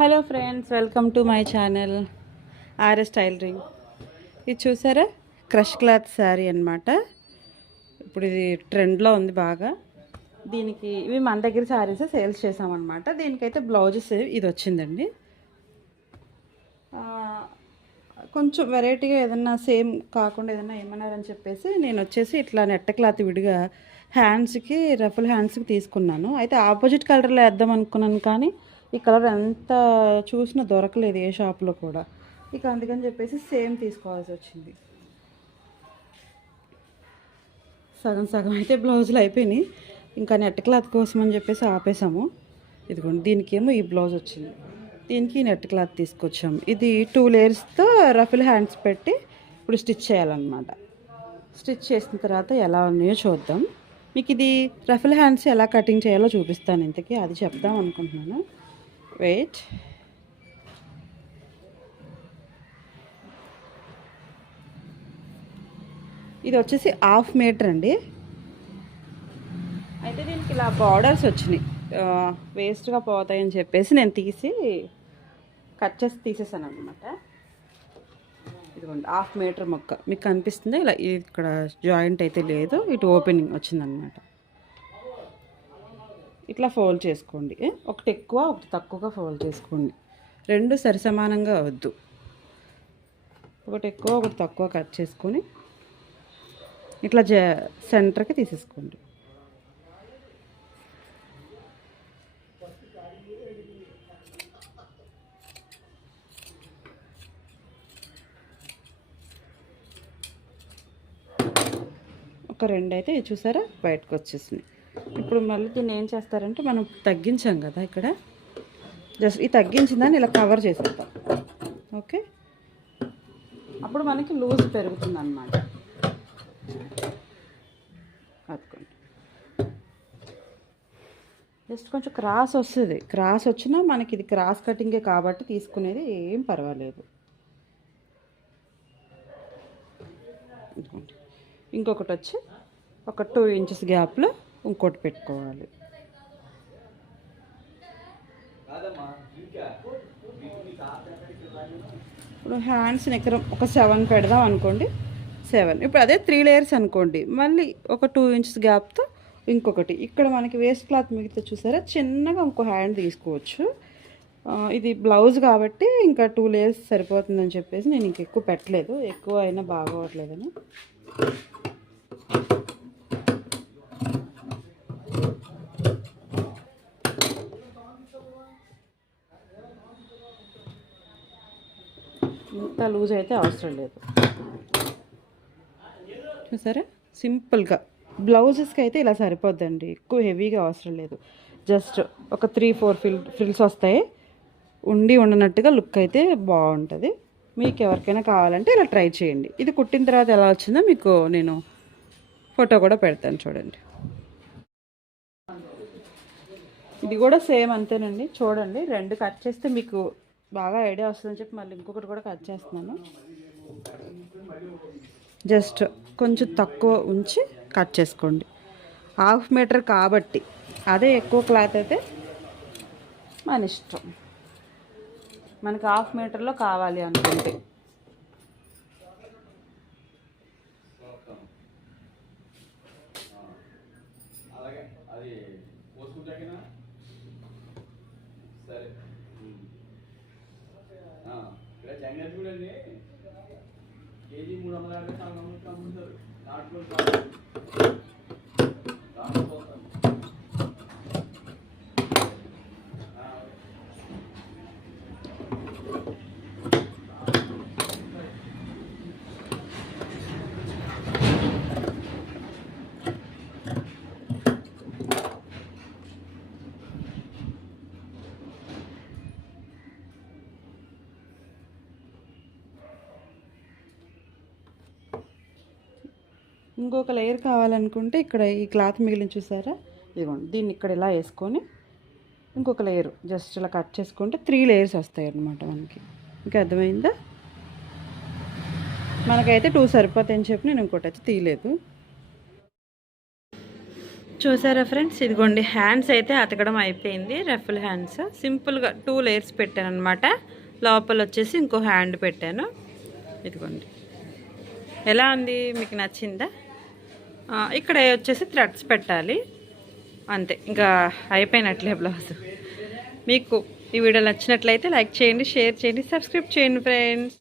Hello friends, welcome to my channel RS tailoring. ఇది చూసారా, crush cloth sari అనమాట. ఇప్పుడు ఇది ట్రెండ్లో ఉంది బాగా. దీనికి ఇవి మన దగ్గర శారీస్ సేల్స్ చేసామన్నమాట. దీనికైతే బ్లౌజెస్ ఇది వచ్చిందండి. కొంచెం వెరైటీగా ఏదన్నా సేమ్ కాకుండా ఏదన్నా ఏమన్నారని చెప్పేసి నేను వచ్చేసి ఇట్లా నెట్ట క్లాత్ విడిగా హ్యాండ్స్కి రఫుల్ హ్యాండ్స్కి తీసుకున్నాను. అయితే ఆపోజిట్ కలర్లో వేద్దాం అనుకున్నాను, కానీ ఈ కలర్ ఎంత చూసినా దొరకలేదు ఏ షాప్లో కూడా. ఇక అందుకని చెప్పేసి సేమ్ తీసుకోవాల్సి వచ్చింది. సగం సగం అయితే బ్లౌజులు అయిపోయినాయి. ఇంకా నెట్ క్లాత్ కోసం అని చెప్పేసి ఆపేసాము. ఇదిగోండి, దీనికేమో ఈ బ్లౌజ్ వచ్చింది, దీనికి నెట్ క్లాత్ తీసుకొచ్చాము. ఇది 2 లేయర్స్తో రఫుల్ హ్యాండ్స్ పెట్టి ఇప్పుడు స్టిచ్ చేయాలన్నమాట. స్టిచ్ చేసిన తర్వాత ఎలా ఉన్నాయో చూద్దాం. మీకు ఇది రఫుల్ హ్యాండ్స్ ఎలా కటింగ్ చేయాలో చూపిస్తాను. ఇంతకీ అది చెప్దాం అనుకుంటున్నాను. వెయిట్. ఇది వచ్చేసి 1/2 మీటర్ అండి. అయితే దీనికి ఇలా బార్డర్స్ వచ్చినాయి, వేస్ట్గా పోతాయని చెప్పేసి నేను తీసి కట్ చేసి తీసేసాను అనమాట. ఇదిగోండి 1/2 మీటర్ మొక్క మీకు కనిపిస్తుంది. ఇలా ఇక్కడ జాయింట్ అయితే లేదు, ఇటు ఓపెనింగ్ వచ్చిందనమాట. ఇట్లా ఫోల్డ్ చేసుకోండి. ఒకటి ఎక్కువ ఒకటి తక్కువగా ఫోల్డ్ చేసుకోండి. రెండు సరిసమానంగా వద్దు. ఒకటి ఎక్కువ ఒకటి తక్కువ కట్ చేసుకొని ఇట్లా సెంటర్కి తీసేసుకోండి. ఒక రెండు అయితే చూసారా బయటకు వచ్చేసినాయి. ఇప్పుడు మళ్ళీ దీన్ని ఏం చేస్తారంటే, మనం తగ్గించాం కదా ఇక్కడ, జస్ట్ ఈ తగ్గించిందని ఇలా కవర్ చేసేస్తాం. ఓకే, అప్పుడు మనకి లూజ్ పెరుగుతుంది అన్నమాట. అదుకోండి, జస్ట్ కొంచెం క్రాస్ వస్తుంది. క్రాస్ వచ్చినా మనకి ఇది క్రాస్ కటింగే కాబట్టి తీసుకునేది ఏం పర్వాలేదు. ఇంకొకటి వచ్చి ఒక 2 ఇంచెస్ గ్యాప్లో ఇంకోటి పెట్టుకోవాలి. ఇప్పుడు హ్యాండ్స్ నెక్కరం ఒక 7 పెడదాం అనుకోండి. 7. ఇప్పుడు అదే 3 లేయర్స్ అనుకోండి, మళ్ళీ ఒక 2 ఇంచెస్ గ్యాప్తో ఇంకొకటి. ఇక్కడ మనకి వేస్ట్ క్లాత్ మిగతా చూసారా, చిన్నగా ఇంకో హ్యాండ్ తీసుకోవచ్చు. ఇది బ్లౌజ్ కాబట్టి ఇంకా 2 లేయర్స్ సరిపోతుందని చెప్పేసి నేను ఇంక ఎక్కువ పెట్టలేదు, ఎక్కువ అయినా బాగోవట్లేదని. ఇంత లూజ్ అయితే అవసరం లేదు. సరే, సింపుల్గా బ్లౌజెస్కి అయితే ఇలా సరిపోద్దండి, ఎక్కువ హెవీగా అవసరం లేదు. జస్ట్ ఒక 3-4 ఫ్రిల్స్ వస్తాయి, ఉండనట్టుగా లుక్ అయితే బాగుంటుంది. మీకు ఎవరికైనా కావాలంటే ఇలా ట్రై చేయండి. ఇది కుట్టిన తర్వాత ఎలా వచ్చిందో మీకు నేను ఫోటో కూడా పెడతాను, చూడండి. ఇది కూడా సేమ్ అంతేనండి. చూడండి, 2 కట్ చేస్తే మీకు బాగా ఐడియా వస్తుందని చెప్పి మళ్ళీ ఇంకొకటి కూడా కట్ చేస్తున్నాను. జస్ట్ కొంచెం తక్కువ ఉంచి కట్ చేసుకోండి. 1/2 మీటర్ కాబట్టి, అదే ఎక్కువ క్లాత్ అయితే మన ఇష్టం. మనకి 1/2 మీటర్లో కావాలి అనుకుంటే. చూడండి, కేజీ 350 అమ్ముతారు. దాంట్లో ఇంకొక లేయర్ కావాలనుకుంటే ఇక్కడ ఈ క్లాత్ మిగిలిన చూసారా, ఇదిగోండి, దీన్ని ఇక్కడ ఇలా వేసుకొని ఇంకొక లేయర్ జస్ట్ ఇలా కట్ చేసుకుంటే 3 లేయర్స్ వస్తాయి అన్నమాట మనకి. ఇంకా అర్థమైందా? మనకైతే 2 సరిపోతాయని చెప్పి నేను ఇంకోటి అయితే తీయలేదు. చూసారా ఫ్రెండ్స్, ఇదిగోండి హ్యాండ్స్ అయితే అతకడం అయిపోయింది. రఫుల్ హ్యాండ్స్ సింపుల్గా 2 లేయర్స్ పెట్టాను అనమాట. లోపల వచ్చేసి ఇంకో హ్యాండ్ పెట్టాను. ఇదిగోండి, ఎలా ఉంది, మీకు నచ్చిందా? ఇక్కడ వచ్చేసి థ్రెడ్స్ పెట్టాలి, అంతే, ఇంకా అయిపోయినట్లే బ్లౌజ్. మీకు ఈ వీడియో నచ్చినట్లయితే లైక్ చేయండి, షేర్ చేయండి, సబ్స్క్రైబ్ చేయండి ఫ్రెండ్స్.